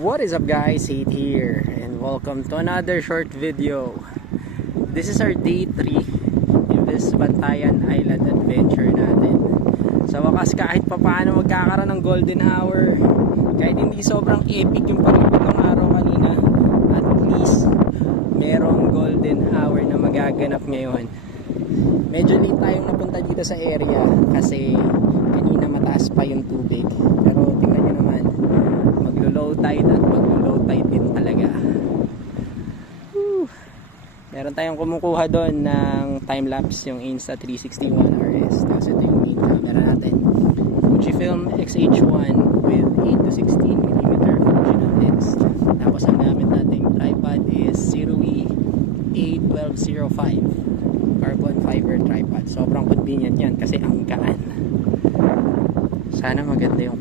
What is up guys, Hate here and welcome to another short video. This is our day 3 in this Bantayan Island adventure natin. Sa wakas kahit papaano magkakaroon ng golden hour. Kahit hindi sobrang epic yung paglipad ng araw kanina, at least merong golden hour na magaganap ngayon. Medyo late tayong napunta dito sa area kasi kanina mataas pa yung tubig. Pero tingnan nyo naman, maglo-low tide at maglo-low tide din talaga. Woo! Meron tayong kumukuha doon ng time-lapse, yung Insta360 ONE RS. Tapos ito yung main camera natin, Fujifilm X-H1 with 8 to 16mm Fujinon lens. Tapos ang gamit nating tripod is Sirui A1205 carbon fiber tripod. Sobrang convenient yan kasi ang gaan. Sana maganda yung